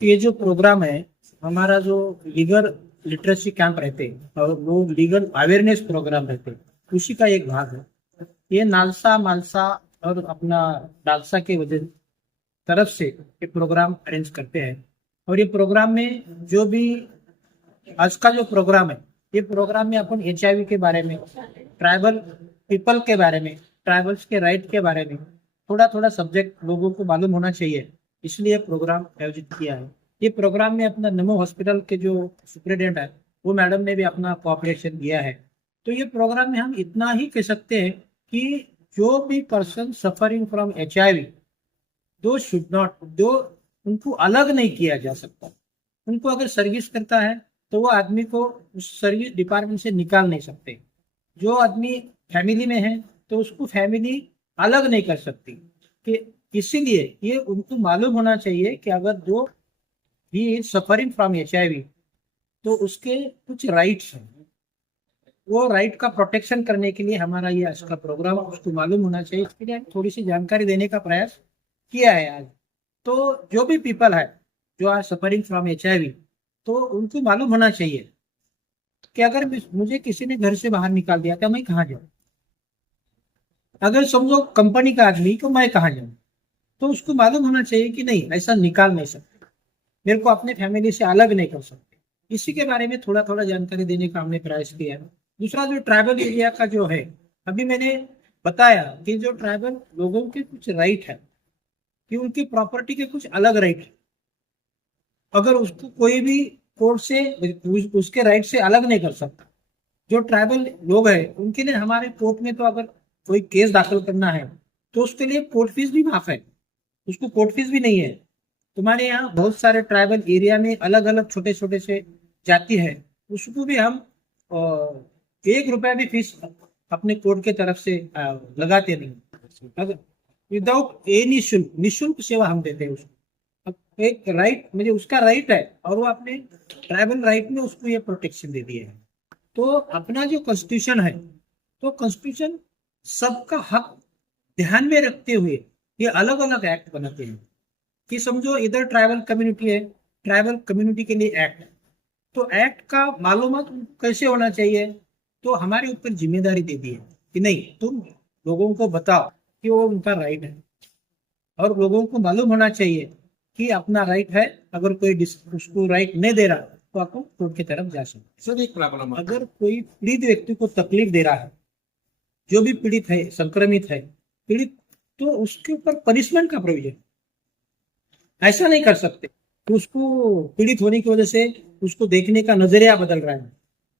ये जो प्रोग्राम है, हमारा जो लीगल लिटरेसी कैंप रहते हैं और वो लीगल अवेयरनेस प्रोग्राम रहते हैं, उसी का एक भाग है। ये नालसा मालसा और अपना डालसा के वजह तरफ से ये प्रोग्राम अरेंज करते हैं। और ये प्रोग्राम में जो भी आज का जो प्रोग्राम है, ये प्रोग्राम में अपन HIV के बारे में, ट्राइबल पीपल के बारे में, ट्राइबल्स के राइट के बारे में थोड़ा थोड़ा सब्जेक्ट लोगों को मालूम होना चाहिए, इसलिए प्रोग्राम आयोजित किया है। ये प्रोग्राम में अपना नमो हॉस्पिटल के जो सुप्रिटेंडेंट है, वो मैडम ने भी अपना कोऑपरेशन दिया है। तो ये प्रोग्राम में हम इतना ही कह सकते हैं कि जो भी पर्सन सफरिंग फ्रॉम HIV, दो शुड नॉट, दो उनको अलग नहीं किया जा सकता। उनको अगर सर्विस करता है तो वो आदमी को उस सर्विस डिपार्टमेंट से निकाल नहीं सकते। जो आदमी फैमिली में है तो उसको फैमिली अलग नहीं कर सकती। कि इसीलिए ये उनको मालूम होना चाहिए कि अगर दो ही सफरिंग फ्रॉम HIV, तो उसके कुछ राइट्स हैं। वो राइट का प्रोटेक्शन करने के लिए हमारा ये आज का प्रोग्राम उसको मालूम होना चाहिए। इसके लिए थोड़ी सी जानकारी देने का प्रयास किया है आज। तो जो भी पीपल है जो आर सफरिंग फ्रॉम HIV, तो उनको मालूम होना चाहिए कि अगर मुझे किसी ने घर से बाहर निकाल दिया तो मैं कहाँ जाऊँ। अगर समझो कंपनी का आदमी, तो मैं कहाँ जाऊँ। तो उसको मालूम होना चाहिए कि नहीं, ऐसा निकाल नहीं सकते, मेरे को अपने फैमिली से अलग नहीं कर सकते। इसी के बारे में थोड़ा थोड़ा जानकारी देने का हमने प्रयास किया है। दूसरा जो ट्राइबल एरिया का जो है, अभी मैंने बताया कि जो ट्राइबल लोगों के कुछ राइट है, कि उनकी प्रॉपर्टी के कुछ अलग राइट है। अगर उसको कोई भी कोर्ट से उसके राइट से अलग नहीं कर सकता। जो ट्राइबल लोग हैं उनके लिए हमारे कोर्ट में तो अगर कोई केस दाखिल करना है तो उसके लिए कोर्ट फीस भी माफ है, उसको कोर्ट फीस भी नहीं है। तुम्हारे यहाँ बहुत सारे ट्राइबल एरिया में अलग अलग छोटे छोटे से जाति है, उसको भी हम 1 रुपया भी फीस अपने कोर्ट के तरफ से लगाते नहीं। अगर विदाउट एनी शुल्क, निःशुल्क सेवा हम देते हैं उसको। अब एक राइट, मुझे उसका राइट है और वो अपने ट्राइबल राइट में उसको ये प्रोटेक्शन दे दिए है। तो अपना जो कॉन्स्टिट्यूशन है, तो कॉन्स्टिट्यूशन सबका हक ध्यान में रखते हुए ये अलग अलग एक्ट बनाते हैं। कि समझो इधर ट्राइबल कम्युनिटी है, ट्राइबल कम्युनिटी के लिए एक्ट है, तो एक्ट का मालूमात कैसे होना चाहिए। तो हमारे ऊपर जिम्मेदारी दे दी है कि नहीं, तुम लोगों को बताओ कि वो उनका राइट है। और लोगों को मालूम होना चाहिए कि अपना राइट है। अगर कोई उसको राइट नहीं दे रहा तो आपको कोर्ट की तरफ जा सकते। सर एक प्रॉब्लम है, अगर कोई पीड़ित व्यक्ति को तकलीफ दे रहा है, जो भी पीड़ित है, संक्रमित है, पीड़ित, तो उसके ऊपर पनिशमेंट का प्रोविजन। ऐसा नहीं कर सकते कि उसको पीड़ित होने की वजह से उसको देखने का नजरिया बदल रहा है,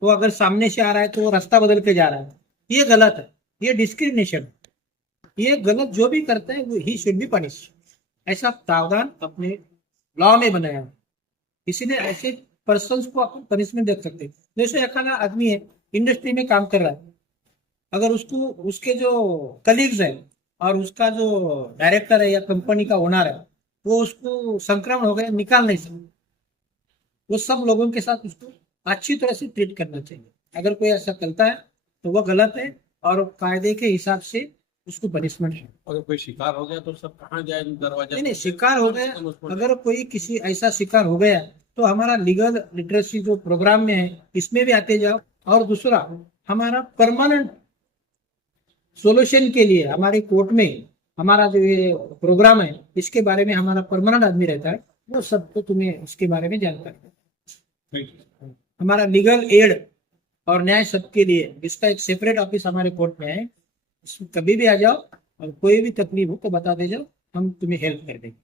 तो अगर सामने से आ रहा है तो वो रास्ता बदल के जा रहा है, ये गलत है, ये डिस्क्रिमिनेशन, ये गलत जो भी करता है वो ही शुड बी पनिश। ऐसा प्रावधान अपने लॉ में बनाया है। इसीलिए ऐसे पर्सन को अपन पनिशमेंट दे सकते हैं। जैसे एखादा आदमी है, इंडस्ट्री में काम कर रहा है, अगर उसको उसके जो कलीग्स है और उसका जो डायरेक्टर है या कंपनी का ओनर है, वो उसको संक्रमण हो गया, निकाल नहीं सकते। वो सब लोगों के साथ उसको अच्छी तरह से ट्रीट करना चाहिए। अगर कोई ऐसा करता है तो वह गलत है और कायदे के हिसाब से उसको पनिशमेंट है। अगर कोई शिकार हो गया तो सब कहाँ जाए, दरवाजा नहीं नहीं, शिकार हो गया, अगर कोई किसी ऐसा शिकार हो गया तो हमारा लीगल लिटरेसी जो प्रोग्राम में है, इसमें भी आते जाओ। और दूसरा, हमारा परमानेंट सोल्यूशन के लिए हमारे कोर्ट में हमारा जो ये प्रोग्राम है, इसके बारे में हमारा परमानेंट आदमी रहता है, वो सबको तुम्हें इसके बारे में जानकारी। हमारा लीगल एड और न्याय सबके लिए इसका एक सेपरेट ऑफिस हमारे कोर्ट में है। इसमें कभी भी आ जाओ और कोई भी तकलीफ हो तो बता दे जाओ, हम तुम्हें हेल्प कर देंगे।